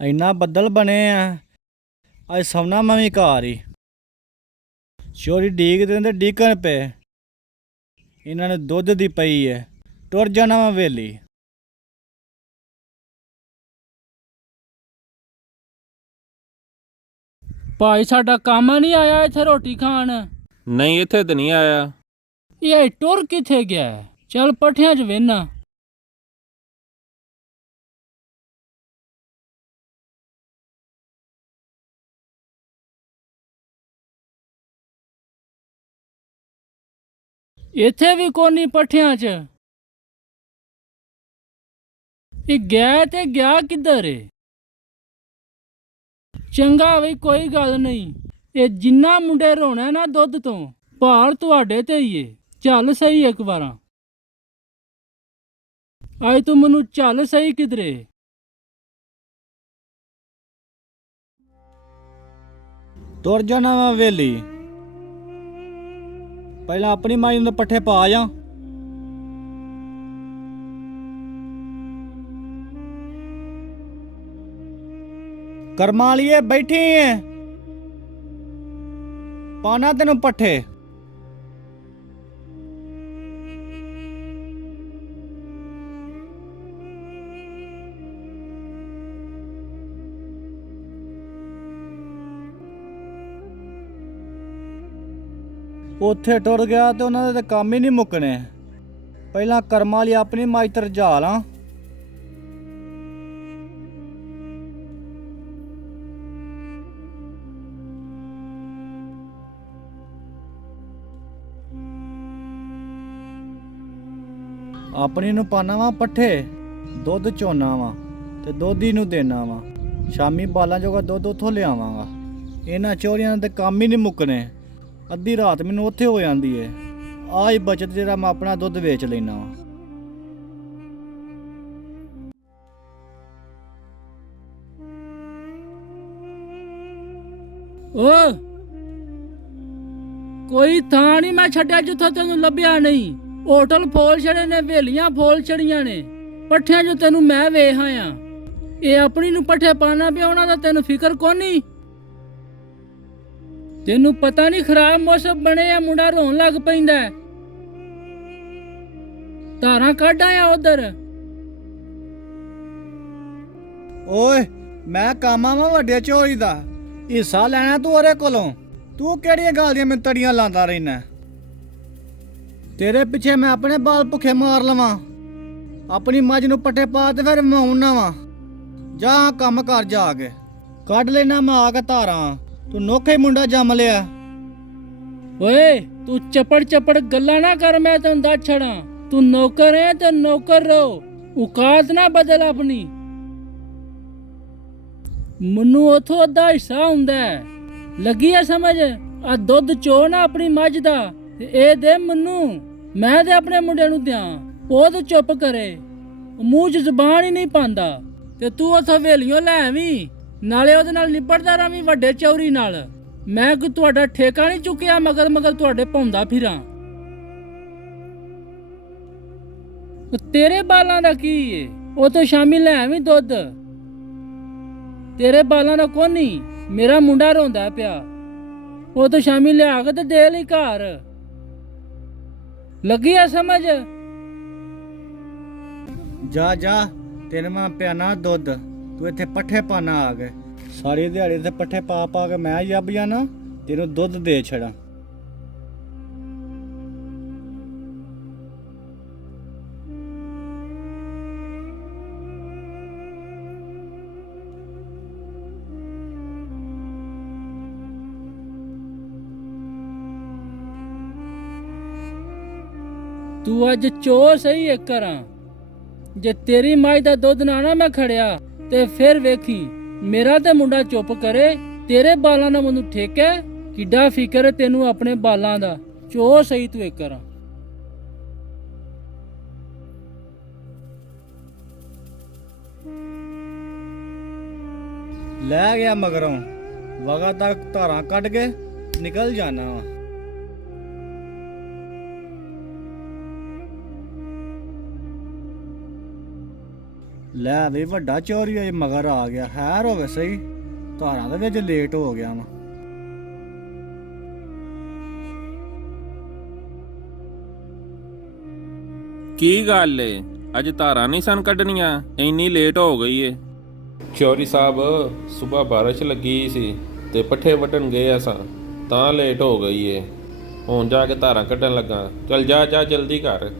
ਇੰਨਾ ਬੱਦਲ ਬਣੇ ਆ। ਅੱਜ ਸੌਣਾ ਮੈਂ ਵੀ ਘਰ ਹੀ। ਚੋਰੀ ਡੀਕਦੇ ਤੇ ਡੀਕਣ ਪਏ। ਇਹਨਾਂ ਨੇ ਦੁੱਧ ਦੀ ਪਈ ਹੈ, ਟੁਰ ਜਾਣਾ ਵਾ ਵੇਲੀ। ਭਾਈ ਸਾਡਾ ਕਾਮਾ ਨਹੀਂ ਆਇਆ ਇੱਥੇ ਰੋਟੀ ਖਾਣ। ਨਹੀਂ, ਇੱਥੇ ਤੇ ਨਹੀਂ ਆਇਆ। ਇਹ ਟੁਰ ਕਿੱਥੇ ਗਿਆ? ਚੱਲ ਪੱਠਿਆਂ 'ਚ ਵੇਨਾ। ਇੱਥੇ ਵੀ ਕੋਨੀ ਪੱਠਿਆਂ 'ਚ। ਇਹ ਗਿਆ ਤੇ ਗਿਆ ਕਿੱਧਰ ਏ? ਚੰਗਾ ਵੀ ਕੋਈ ਗੱਲ ਨਹੀਂ। ਇਹ ਜਿੰਨਾ ਮੁੰਡੇ ਰੋਣਾ ਨਾ ਦੁੱਧ ਤੋਂ, ਭਾਰ ਤੁਹਾਡੇ ਤੇ ਹੀ ਏ। ਚੱਲ ਸਹੀ ਇੱਕ ਵਾਰਾਂ। ਅੱਜ ਤੂੰ ਮੈਨੂੰ ਚੱਲ ਸਹੀ ਕਿਧਰੇ। ਤੁਰ ਜਾਣਾ ਵਾ ਵੇਲੀ। ਪਹਿਲਾਂ ਆਪਣੀ ਮਾਈ ਨੂੰ ਪੱਠੇ ਪਾ ਜਾ। ਕਰਮਾਂ ਵਾਲੀਏ ਬੈਠੀ ਐ, ਪਾਣਾ ਤੈਨੂੰ ਪੱਠੇ। ਉੱਥੇ ਟੁਰ ਗਿਆ ਤੇ ਉਹਨਾਂ ਦੇ ਤਾਂ ਕੰਮ ਹੀ ਨਹੀਂ ਮੁੱਕਣੇ। ਪਹਿਲਾਂ ਕਰਮਾਂ ਵਾਲੀ ਆਪਣੀ ਮਾਈ ਤਰਜਾ ਲਾਂ। ਆਪਣੀ ਨੂੰ ਪਾਣਾ ਵਾ ਪੱਠੇ, ਦੁੱਧ ਚੋਣਾ ਵਾ ਤੇ ਦੁੱਧ ਹੀ ਨੂੰ ਦੇਣਾ ਵਾ। ਸ਼ਾਮੀ ਬਾਲਾਂ ਜੋਗਾ ਦੁੱਧ ਉੱਥੋਂ ਲਿਆਵਾਂਗਾ। ਇਹਨਾਂ ਚੋਰੀਆਂ ਦੇ ਕੰਮ ਹੀ ਨਹੀਂ ਮੁੱਕਣੇ। ਅੱਧੀ ਰਾਤ ਮੈਨੂੰ ਉੱਥੇ ਹੋ ਜਾਂਦੀ ਏ। ਆਹ ਹੀ ਬਚਤ ਜਿਹੜਾ ਮੈਂ ਆਪਣਾ ਦੁੱਧ ਵੇਚ ਲੈਣਾ ਵਾ। ਓ ਕੋਈ ਥਾਂ ਨਹੀਂ ਮੈਂ ਛੱਡਿਆ ਜਿੱਥੋਂ ਤੈਨੂੰ ਲੱਭਿਆ ਨਹੀਂ। ਹੋਟਲ ਫੋਲ ਛੜੇ ਨੇ, ਵੇਲੀਆਂ ਫੋਲ ਛੜੀਆਂ ਨੇ, ਪੱਠਿਆਂ 'ਚ ਤੈਨੂੰ ਮੈਂ ਵੇਖ ਆਇਆ। ਇਹ ਆਪਣੀ ਨੂੰ ਪੱਠੇ ਪਾਣਾ ਪਿਆ, ਉਹਨਾਂ ਦਾ ਤੈਨੂੰ ਫਿਕਰ ਕੋਨੀ। ਤੈਨੂੰ ਪਤਾ ਨਹੀਂ ਖਰਾਬ ਮੌਸਮ ਬਣੇ ਆ, ਮੁੰਡਾ ਰੋਣ ਲੱਗ ਪੈਂਦਾ। ਧਾਰਾਂ ਕੱਢ ਆਇਆ ਉਧਰ। ਓਏ ਮੈਂ ਕਾਮਾ ਵਾ ਵੱਡੇ ਚੋਰੀ ਦਾ, ਹਿੱਸਾ ਲੈਣਾ ਤੂੰ ਉਹਦੇ ਕੋਲੋਂ। ਤੂੰ ਕਿਹੜੀਆਂ ਗੱਲ ਦੀਆਂ ਮੈਨੂੰ ਤੜੀਆਂ ਲਾਉਂਦਾ ਰਹਿਣਾ? ਤੇਰੇ ਪਿੱਛੇ ਮੈਂ ਆਪਣੇ ਬਾਲ ਭੁੱਖੇ ਮਾਰ ਲਵਾਂ? ਆਪਣੀ ਮੱਝ ਨੂੰ ਪੱਠੇ ਪਾ ਤੇ ਫਿਰ ਮੈਂ ਆਉਣਾ ਵਾ। ਜਾ ਕੰਮ ਕਰ ਜਾ ਕੇ, ਕੱਢ ਲੈਣਾ ਮੈਂ ਆ ਕੇ ਧਾਰਾਂ। ਤੂੰ ਨੋਖਾ ਹੀ ਮੁੰਡਾ ਜੰਮ ਲਿਆ। ਓਏ ਤੂੰ ਚੱਪੜ ਚੱਪੜ ਗੱਲਾਂ ਨਾ ਕਰ, ਮੈਂ ਤੈਨੂੰ ਦੱਸ ਛੜਾਂ। ਤੂੰ ਨੌਕਰ ਹੈ ਤੇ ਨੌਕਰ ਰਹੋ, ਔਕਾਤ ਨਾ ਬਦਲ ਆਪਣੀ। ਮੈਨੂੰ ਉਥੋਂ ਅੱਧਾ ਹਿੱਸਾ ਹੁੰਦਾ ਹੈ, ਲੱਗੀ ਆ ਸਮਝ? ਆ ਦੁੱਧ ਚੋ ਨਾ ਆਪਣੀ ਮੱਝ ਦਾ ਤੇ ਇਹ ਦੇ ਮੈਨੂੰ, ਮੈਂ ਤੇ ਆਪਣੇ ਮੁੰਡੇ ਨੂੰ ਦਿਆਂ। ਉਹ ਤੇ ਚੁੱਪ ਕਰੇ, ਮੂੰਹ 'ਚ ਜ਼ਬਾਨ ਹੀ ਨਹੀਂ ਪਾਉਂਦਾ। ਤੇ ਤੂੰ ਉਥੋਂ ਵੇਲੀਓ ਲੈ ਆਵੀਂ, ਨਾਲੇ ਉਹਦੇ ਨਾਲ ਨਿਪਟਦਾ ਰਵੀਂ ਵੱਡੇ ਚੌਰੀ ਨਾਲ। ਮੈਂ ਕੋਈ ਤੁਹਾਡਾ ਠੇਕਾ ਨਹੀਂ ਚੁੱਕਿਆ, ਮਗਰ ਮਗਰ ਤੁਹਾਡੇ ਪਾਉਂਦਾ ਫਿਰਾਂ। ਤੇਰੇ ਬਾਲਾਂ ਦਾ ਕੀ ਏ? ਉਹ ਤੋਂ ਸ਼ਾਮੀ ਲੈ ਆਵੀਂ ਦੁੱਧ। ਤੇਰੇ ਬਾਲਾਂ ਦਾ ਕੋਨੀ, ਮੇਰਾ ਮੁੰਡਾ ਰੋਂਦਾ ਪਿਆ। ਉਹ ਤੋਂ ਸ਼ਾਮੀ ਲਿਆ ਕੇ ਤੇ ਦੇ ਲਈ ਘਰ। ਲੱਗੀ ਆ ਸਮਝ? ਜਾ ਜਾ, ਤੈਨੂੰ ਮੈਂ ਪਿਆਣਾ ਦੁੱਧ, ਤੂੰ ਇੱਥੇ ਪੱਠੇ ਪਾਣਾ ਆ ਗਏ। ਸਾਰੀ ਦਿਹਾੜੀ ਤੇ ਪੱਠੇ ਪਾ ਪਾ ਕੇ ਮੈਂ ਜੱਬ ਜਾਣਾ, ਤੈਨੂੰ ਦੁੱਧ ਦੇ ਛੜਾ। ਤੂੰ ਅੱਜ ਚੋ ਸਹੀ ਇੱਕ ਕਰਾਂ। ਜੇ ਤੇਰੀ ਮਾਈ ਦਾ ਦੁੱਧ ਨਾ ਮੈਂ ਖੜਿਆ ਤੇ ਫਿਰ ਵੇਖੀ, ਮੇਰਾ ਤੇ ਮੁੰਡਾ ਚੁੱਪ ਕਰੇ। ਤੇਰੇ ਬਾਲਾਂ ਦਾ ਮੈਨੂੰ ਠੇਕਾ, ਕਿੱਡਾ ਫਿਕਰ ਤੈਨੂੰ ਆਪਣੇ ਬਾਲਾਂ ਦਾ। ਚੋ ਸਹੀ ਤੂੰ ਇੱਕ ਕਰਾਂ। ਲੈ ਗਿਆ ਮਗਰੋਂ, ਵਗਾ ਤੱਕ ਧਾਰਾਂ ਕੱਢ ਕੇ ਨਿਕਲ ਜਾਣਾ ਵਾ। ਲੈ ਵੀ ਵੱਡਾ ਚੋਰੀ ਹੋਏ ਮਗਰ ਆ ਗਿਆ। ਹੈਰ ਹੋਵੇ ਸਹੀ, ਧਾਰਾਂ ਦੇ ਵਿੱਚ ਲੇਟ ਹੋ ਗਿਆ ਵਾ। ਕੀ ਗੱਲ ਏ, ਅੱਜ ਧਾਰਾਂ ਨਹੀਂ ਸਨ ਕੱਢਣੀਆਂ? ਇੰਨੀ ਲੇਟ ਹੋ ਗਈ ਏ। ਚੌਰੀ ਸਾਹਿਬ, ਸਵੇਰ ਬਾਰਿਸ਼ ਲੱਗੀ ਸੀ ਤੇ ਪੱਠੇ ਵੱਢਣ ਗਏ ਆ ਸਾਂ, ਤਾਂ ਲੇਟ ਹੋ ਗਈ ਏ। ਹੁਣ ਜਾ ਕੇ ਧਾਰਾਂ ਕੱਢਣ ਲੱਗਾ। ਚੱਲ ਜਾ ਜਾ ਜਲਦੀ ਕਰ।